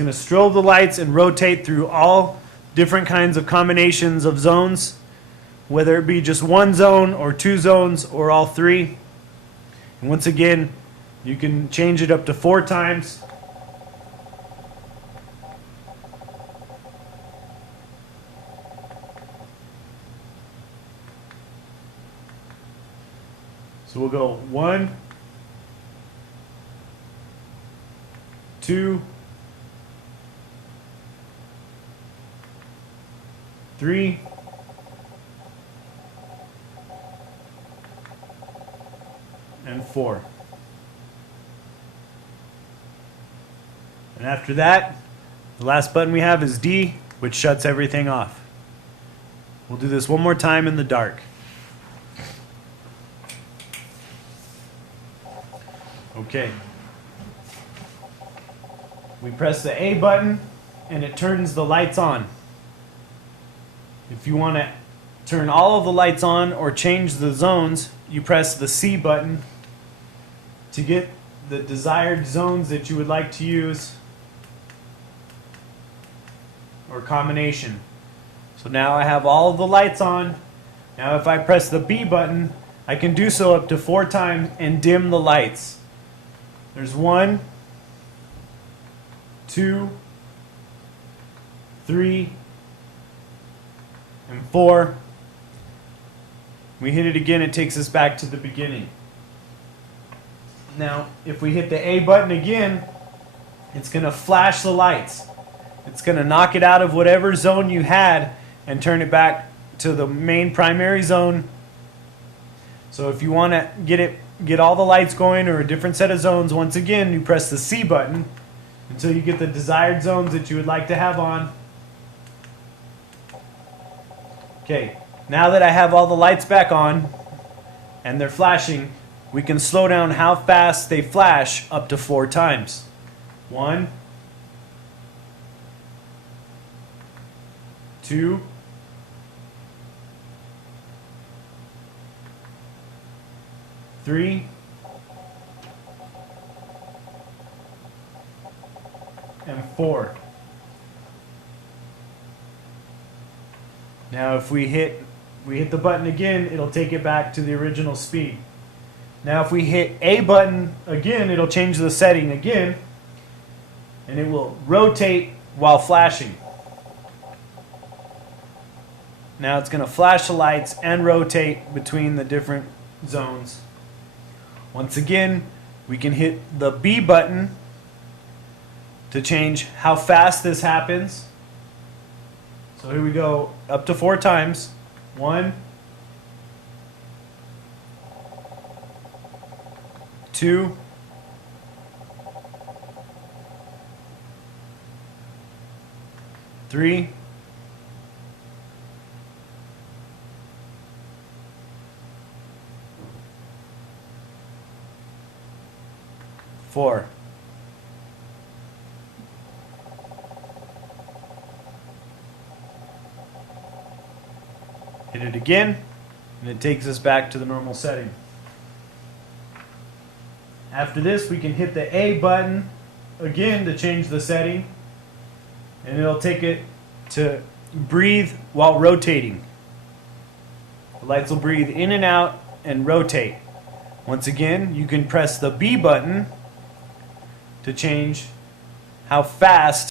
going to strobe the lights and rotate through all different kinds of combinations of zones, whether it be just one zone or two zones or all three. And once again, you can change it up to 4 times. So we'll go 1, 2, 3, 4. And after that, the last button we have is D, which shuts everything off. We'll do this one more time in the dark. Okay. We press the A button and it turns the lights on. If you want to turn all of the lights on or change the zones, you press the C button to get the desired zones that you would like to use or combination. So now I have all of the lights on. Now if I press the B button, I can do so up to 4 times and dim the lights. There's 1, 2, 3, and 4. We hit it again, it takes us back to the beginning. Now, if we hit the A button again, it's going to flash the lights. It's going to knock it out of whatever zone you had and turn it back to the main primary zone. So if you want to get all the lights going or a different set of zones, once again, you press the C button until you get the desired zones that you would like to have on. Okay, now that I have all the lights back on and they're flashing, we can slow down how fast they flash up to 4 times. 1, 2, 3, and 4. Now if we hit the button again, it'll take it back to the original speed. Now if we hit A button again, it'll change the setting again, and it will rotate while flashing. Now it's going to flash the lights and rotate between the different zones. Once again, we can hit the B button to change how fast this happens. So here we go, up to 4 times. 1, 2, 3, 4. Hit it again, and it takes us back to the normal setting. After this, we can hit the A button again to change the setting, and it'll take it to breathe while rotating. The lights will breathe in and out and rotate. Once again, you can press the B button to change how fast